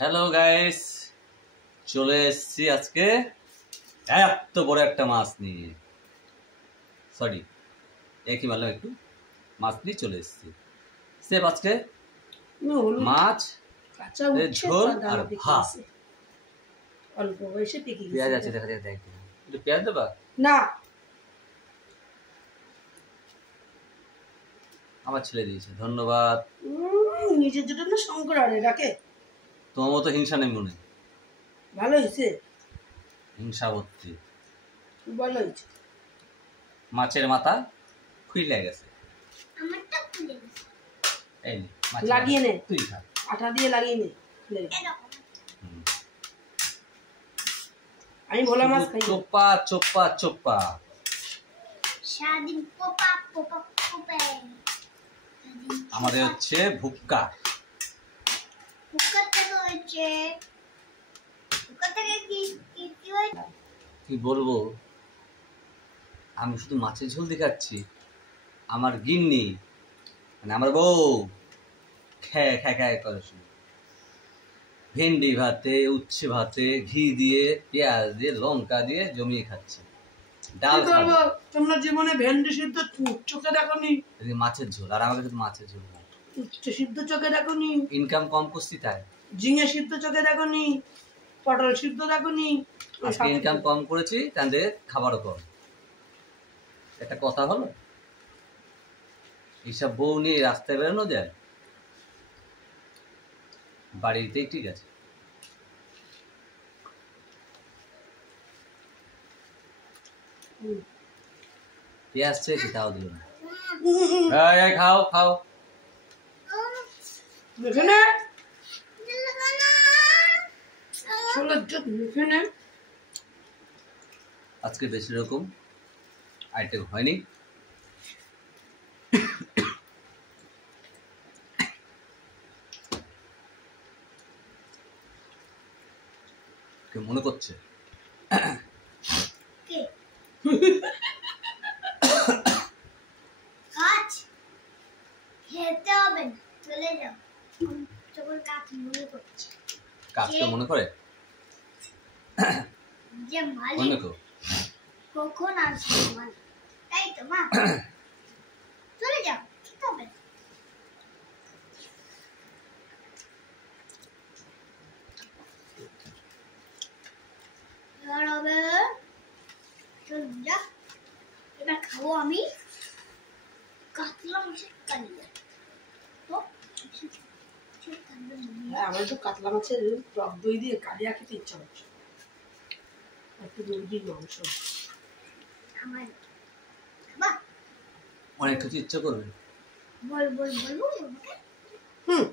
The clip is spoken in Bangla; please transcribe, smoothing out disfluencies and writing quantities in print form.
হ্যালো গাইস, চলে এসেছি আজকে এত বড় একটা মাছ নিয়ে। সরি, একই মারলাম, একটু মাছ নিয়ে চলে এসেছি। সেব আজকে মাছ ঝোল আর ভাত। অল্প বয়সে পেকে গেছে। পেঁয়াজ আছে, দেখা যায়, দেখ একটু পেঁয়াজ দেবা না, আমার ছেলে দিয়েছে, ধন্যবাদ। নিজের জন্য না শঙ্কর আরে রাখে। তোমার মতো হিংসা নেই মনে। ভালো হয়েছে, হিংসা ভর্তি। ভালো হয়েছে। মাছের মাথা খুইলে গেছে। আমারটা খুলে গেছে। এই নে, লাগিয়ে নে, তুই খা, আটা দিয়ে লাগিয়ে নে। আমি ভোলা মাছ খাই। চোপ্পা চোপ্পা চোপ্পা, সারাদিন পোপা পোপা পোপে। আমাদের হচ্ছে ভুক্কা। ভুক্কা থেকে হচ্ছে, ভুক্কা থেকে কি হয়? কি বলবো, আমি শুধু মাছের ঝোল দেখাচ্ছি, আমার গিন্নি মানে আমার বউ খ্যাঁ খ্যাঁ খ্যাঁ করে শুনে ভেন্ডি ভাতে, উচ্ছে ভাতে, ঘি দিয়ে, পেঁয়াজ দিয়ে, লঙ্কা দিয়ে জমিয়ে খাচ্ছে। ডাল খাবো। তোমরা জীবনে ভেন্ডি সিদ্ধ চোখে দেখোনি? মাছের ঝোল, আর আমাদের কিন্তু মাছের ঝোল না। উচ্ছে সিদ্ধ চোখে দেখোনি? ইনকাম কম করছি তাই। ঝিঙে সিদ্ধ চোখে দেখোনি? পটল সিদ্ধ দেখোনি? আজকে ইনকাম কম করেছি, তাদের খাবারও কম। একটা কথা হলো, এইসব বউ নিয়ে রাস্তায় বেরোনো যায়? বাড়িতেই ঠিক আছে। পেঁয়াজ চেয়েছি, তাও দিল না। খাও খাও। আজকে বেশি রকম আইটেম হয়নি। কে মনে করছে কাজ খেতে হবে না, চলে যাও। যখন কাজ মনে করছে, কাজকে মনে করে যে মালিক কখন আসবে মালিক, তাই তো মা। চলে যাও, খেতে হবে না। এবার খাবো আমি কাতলা মাছের কালিয়া। আমার তো কাতলা মাছের টক দই দিয়ে কালিয়া খেতে ইচ্ছা হচ্ছে। একটু মুরগির মাংস আমার অনেক কিছু ইচ্ছা করবে। বলবো হুম